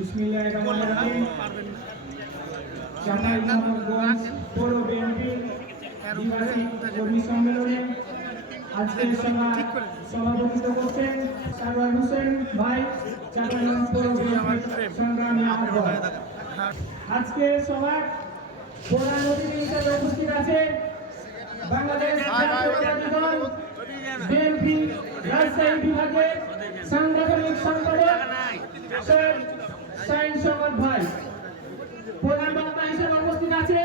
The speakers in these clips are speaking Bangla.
বিসমিল্লাহিররহমানিররহিম। চাঁপাই নবাবগঞ্জ পৌর বিএনপি দ্বিবার্ষিক কর্মী সম্মেলনে আজকের সভাপতিত্ব করছেন সারওয়ার হোসেন ভাই, চাঁপাই পৌর বিএনপি সংগ্রামী আহ্বায়ক। আজকের সভার প্রধান অতিথি হিসেবে উপস্থিত আছে বাংলাদেশ জাতীয়তাবাদী দল বিএনপি রাজশাহী বিভাগের সাংগঠনিক সম্পাদক শাহীন শওকত ভাই। প্রধান বক্তা হিসেবে উপস্থিত আছে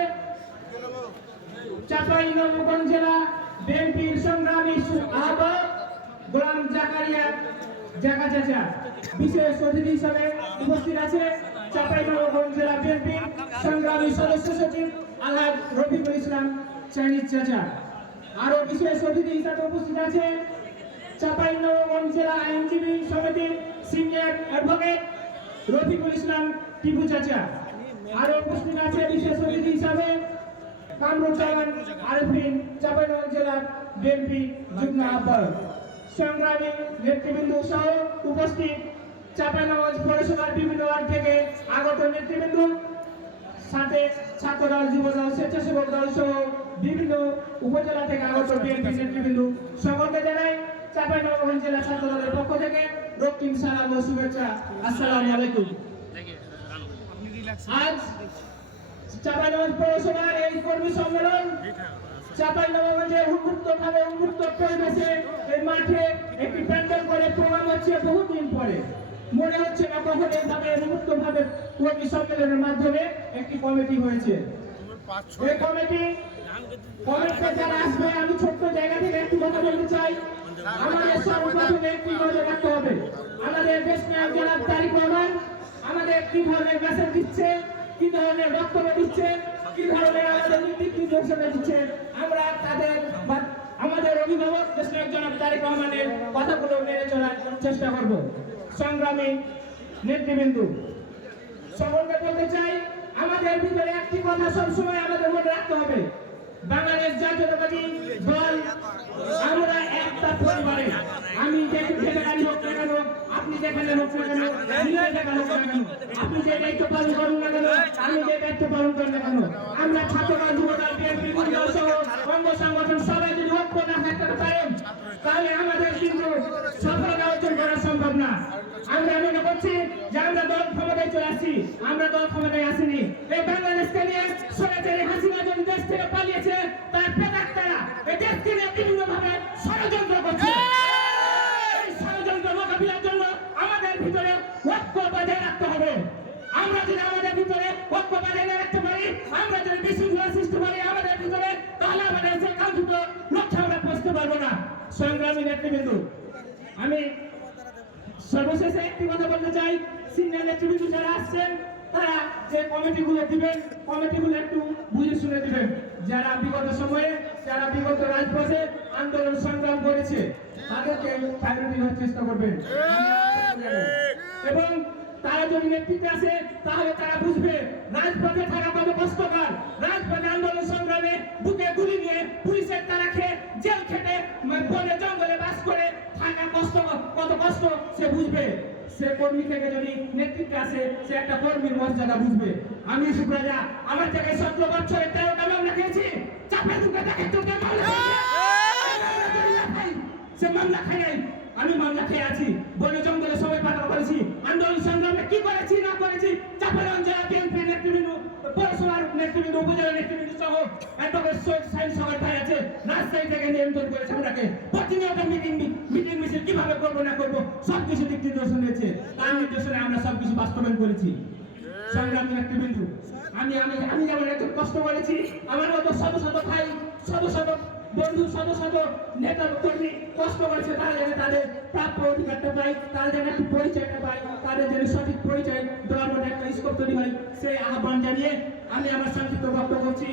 চাঁপাই নবাবগঞ্জ জেলা বিএনপির সংগ্রামী আহ্বায়ক গোলাম জাকারিয়া জাকা চাচা। বিশেষ অতিথি হিসেবে উপস্থিত আছে চাঁপাই নবাবগঞ্জ জেলা বিএনপির সংগ্রামী সদস্য সচিব আলহাজ রফিকুল ইসলাম চাইনিজ চাচা। আরো বিশেষ অতিথি হিসেবে উপস্থিত আছে চাঁপাই নবাবগঞ্জ জেলা আইনজীবী সমিতির সিনিয়র অ্যাডভোকেট রফিকুল ইসলাম টিপু চাচা। আরো উপস্থিত আছে বিশেষ অতিথি হিসাবে কামরুজ্জামান আরেফিন চাঁপাইনবাবগঞ্জ জেলার বিএনপি যুগ্ম আহ্বায়ক। সংগ্রামী নেতৃবৃন্দ সহ উপস্থিত চাঁপাইনবাবগঞ্জ পৌরসভার বিভিন্ন ওয়ার্ড থেকে আগত নেতৃবৃন্দ, সাথে ছাত্রদল, যুবদল, স্বেচ্ছাসেবক দল সহ বিভিন্ন উপজেলা থেকে আগত বিএনপি নেতৃবৃন্দ সকলকে জানাই চাঁপাইনবাবগঞ্জ জেলা ছাত্রদলের পক্ষ থেকে রক্তিম সালাম ও শুভেচ্ছা। আসসালামু আলাইকুম। আজ চাঁপাইনবাবগঞ্জ পৌরসভার এই কর্মী সম্মেলন চাঁপাইনবাবগঞ্জে উন্মুক্ত পরিবেশে এই মাঠে একটি প্যান্ডেল করে প্রোগ্রাম হচ্ছে বহুদিন পরে। মনে হচ্ছে না কখন এইভাবে উন্মুক্তভাবে কর্মী সম্মেলনের মাধ্যমে একটি কমিটি হয়েছে। এই কমিটিতে যারা আসবে, আমি ছোট্ট জায়গা থেকে একটু কথা বলতে চাই। আমাদের সর্বপ্রথমে একটি নজর রাখতে হবে আমাদের দেশ নায়ক জনাব তারেক রহমান আমাদের কি ধরনের মেসেজ দিচ্ছে, কি ধরনের বক্তব্য দিচ্ছে, কি ধরনের আমাদের নীতি নির্দেশনা দিচ্ছে। আমরা তাদের আমাদের অভিভাবক দেশ নায়ক জনাব তারেক রহমানের কথাগুলো মেনে চলার চেষ্টা করব। সংগ্রামী নেতৃবৃন্দ, সকলকে বলতে চাই, আমাদের ভিতরে একটি কথা সবসময় আমাদের মনে রাখতে হবে, বাংলাদেশ জাতীয়তাবাদী দল আমরা একটা পরিবারে। আমি যেখানে হোক না কেন, আপনি যেখানে হোক না কেন, আপনি যে দায়িত্ব পালন করুন না কেন, আমি যে দায়িত্ব পালন করি না কেন, আমরা ছাত্রদল, যুবদল, বিএনপি সহ অঙ্গ সংগঠন সবাই যদি ঐক্য না থাকতে পারেন, তাহলে আমাদের কিন্তু সফলতা অর্জন করা সম্ভব না। আমরা মনে করছি যে আমরা দল ক্ষমতায় চলে আসছি, আমরা দল ক্ষমতায় আসিনি। এই বাংলাদেশকে নিয়ে স্বৈরাচারী হাসিনা যদি দেশ থেকে পালিয়েছে, তার প্রেতাত্মারা এই দেশকে নিয়ে বিভিন্নভাবে ষড়যন্ত্র করছে। এই ষড়যন্ত্র মোকাবিলার জন্য আমাদের ভিতরে ঐক্য বজায় রাখতে হবে। আমরা যদি আমাদের ভিতরে ঐক্য বজায় রাখতে পারি, আমরা যদি বিশৃঙ্খলা সৃষ্টি করি আমাদের ভিতরে, তাহলে আমাদের যে কাঙ্ক্ষিত লক্ষ্যে আমরা পৌঁছতে পারবো না। সংগ্রামী নেতৃবৃন্দ, আমি সর্বশেষে একটি কথা বলতে চাই, সিনিয়র নেতৃবৃন্দ যারা আসছেন তারা যে কমিটিগুলো দিবেন, কমিটিগুলো একটু বুঝে শুনে দিবেন। যারা বিগত সময়ে, যারা বিগত রাজপথে আন্দোলন সংগ্রাম করেছে, তাদেরকে প্রায়োরিটি দেওয়ার চেষ্টা করবেন। এবং তারা যদি নেতৃত্বে আসে, তাহলে তারা বুঝবে রাজপথে থাকা কত কষ্টকর, রাজপথে আন্দোলন সংগ্রামে বুকে গুলি নিয়ে পুলিশের তারা খেয়ে জেল খেটে বনে জঙ্গলে বাস করে থাকা কত কষ্ট সে বুঝবে। সে কর্মী থেকে যদি নেতৃত্বে আসে, সে একটা কর্মীর মর্যাদা বুঝবে। আমি সুপ্রাজা, আমার জায়গায় 17 বছরে 13টা মামলা খেয়েছি, চাপে দুটো দেখে তোকে সে মামলা খাই নাই, আমি মামলা খেয়ে আছি, বনে জঙ্গলে সবাই পাঠানো করেছি, আন্দোলন সংগ্রামে কি করেছি না করেছি, চাঁপাইনবাবগঞ্জ জেলা বিএনপি নেতৃবৃন্দ, পৌরসভার নেতৃবৃন্দ, উপজেলা নেতৃবৃন্দ সহ অ্যাডভোকেট শাহীন শওকত ভাই আছে, রাজশাহী থেকে নিয়ন্ত্রণ করেছে আমাকে। প্রতিনিয়ত মিটিং মিছিল কিভাবে করবো না করবো সবকিছু দিক নির্দেশন দিয়েছে, তার নির্দেশনে আমরা সবকিছু বাস্তবায়ন করেছি। সংগ্রামী নেতৃবৃন্দ, আমি যেমন একটু কষ্ট করেছি, আমার মতো শত শত ভাই, শত শত বন্ধু, শত শত নেতা কর্মী কষ্ট করেছে, তারা যেন তাদের প্রাপ্য অধিকারটা পায়, তারা যেন একটু পরিচয়টা পায়, তাদের যেন সঠিক পরিচয় দেওয়ার মতো একটা স্কোপ তৈরি হয়, সেই আহ্বান জানিয়ে আমি আমার সংক্ষিপ্ত বক্তব্য করছি।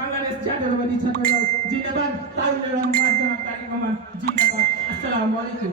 বাংলাদেশ জাতীয়তাবাদী ছাত্রদল জিন্দাবাদ, তারেক রহমান জিন্দাবাদ। আসসালামু আলাইকুম।